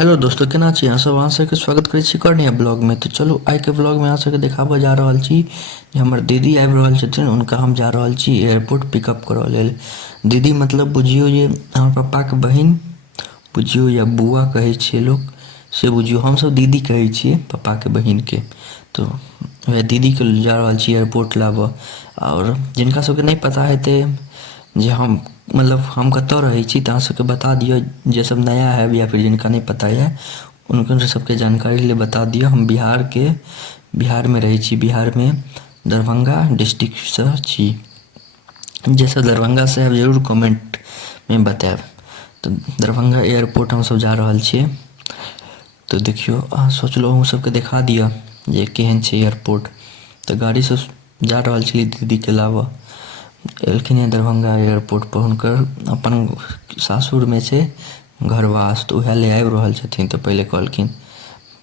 Hello दोस्तों, केना छी अहाँ सब? अहाँ सबके स्वागत करै छी करनिया ब्लॉग में। तो चलो आइ के ब्लॉग में अहाँ सबके देखाबऽ जा रहल छी जे हमर दीदी आबि रहल छथिन। उनका हम जा रहल छी एयरपोर्ट पिकअप करऽ लेल। दीदी मतलब बुझियो जे हमर पापा के बहिन बुझियो, या बुआ कहै छियै लोग से बुझियो। हम सब दीदी कहै छियै पापा के बहिन के। तो वह दीदी के जा रहल छी एयरपोर्ट लाबऽ। और जिनका सबके नहीं पता हेतै जे हम मतलब हम कतऽ रहै छी तऽ अहाँ सबके बता दिअ, जे सब नया है या फिर जिनका नहीं पता है उनके सबके जानकारी लिए बता दिअ। हम बिहार में रहै छी। बिहार में दरभंगा डिस्ट्रिक्ट से छी। जे सब दरभंगा से है जरूर कमेंट में बताएब। तो दरभंगा एयरपोर्ट हम सब जा रहल छियै। तो देखियो, अहाँ सोचलहुँ हम सबके देखा दिअ जे केहन छै एयरपोर्ट। तो गाड़ी से जा रहल छी दीदी के लाबऽ। एलखिन है दरभंगा एयरपोर्ट पर। हुनकर अपन सासुर में छै घरवास, तो उएह ले आबि रहल छथिन। तो पहले कहलखिन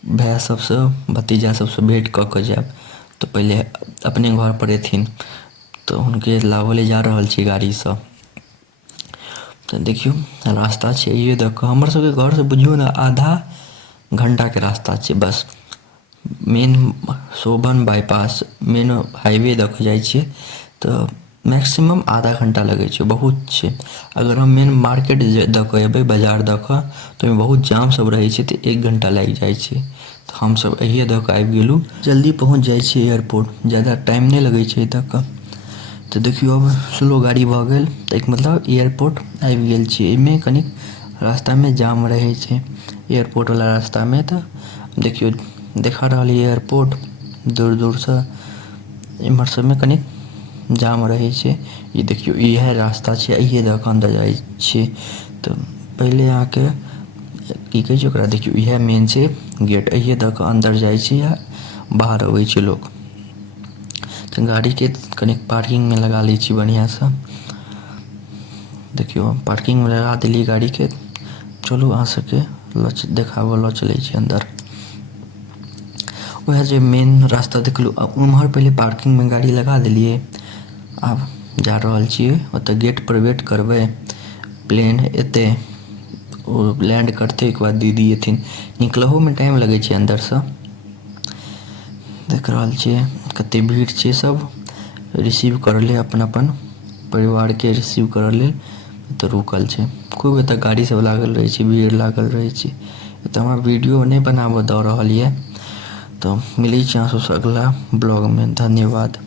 भाय सबसे भतीजा सबसे भेंट कऽ के जायब, तो पहले अपने घर पर एथिन। तो हुनके लाबऽ ले जा रहल छी गाड़ी से। तो देखियो रास्ता छै ये देखो, हमर सबके घर से बुझियो ना आधा घंटा के रास्ता छै बस। मेन शोभन बाईपास मेन हाईवे दऽ के जाइ छियै तो मैक्सिमम आधा घंटा लगे छै, बहुत छै। अगर हम मेन मार्केट दऽ के एबै बाजार दऽ के तो ओहिमे बहुत जाम सब रहै छै, तो 1 घंटा लागि जाइ छै। तो हम सब एहिए दऽ के आबि गेलहुँ, जल्दी पहुँच जाइ छी एयरपोर्ट, ज़्यादा टाइम नहीं लगे छै दऽ के। तो देखियो अब स्लो गाड़ी भऽ गेल, तो एक मतलब एयरपोर्ट आबि गेल छी। एहिमे कनी रास्ता में जाम रहे छै एयरपोर्ट वाला रास्ता में। तो देखियो देखा रहल एयरपोर्ट दूर दूर से। इम्हर सब में कनी जाम रहे छै। ये देखियो इहे रास्ता छै, इहे दऽ के अंदर जाइ छी। तो पहले आके की कहै छै ओकरा, देखियो इहे मेन छै गेट, इहे दऽ के अंदर जाइ छै या बाहर अबै छै लोग। तो गाड़ी के कनी पार्किंग में लगा लै छी बढ़िया से। देखियो पार्किंग में लगा देलिए गाड़ी के। चलू अहाँ सबके देखाबऽ लऽ चलै छी अंदर। वह जे मेन रास्ता देखलू, उम्हर पहले पार्किंग में गाड़ी लगा देलिए। आब जा रहल छियै ओतऽ गेट पर वेट करबै। प्लेन एतै, ओ लैंड करतै, एक बाद दीदी एथिन। निकलहो में टाइम लगे छै अंदर से। देख रहल छियै कते भीड़ छै, सब रिसीव करऽ ले अपन अपन परिवार के रिसीव करऽ लेल एतऽ रुकल छै। खूब एतऽ गाड़ी सब लागल रहै छै, भीड़ लागल रहै छै। एतऽ हमरा वीडियो नहीं बनाबऽ दऽ रहल ये। तो मिलै छी अहाँ सबसे अगला ब्लॉग में। धन्यवाद।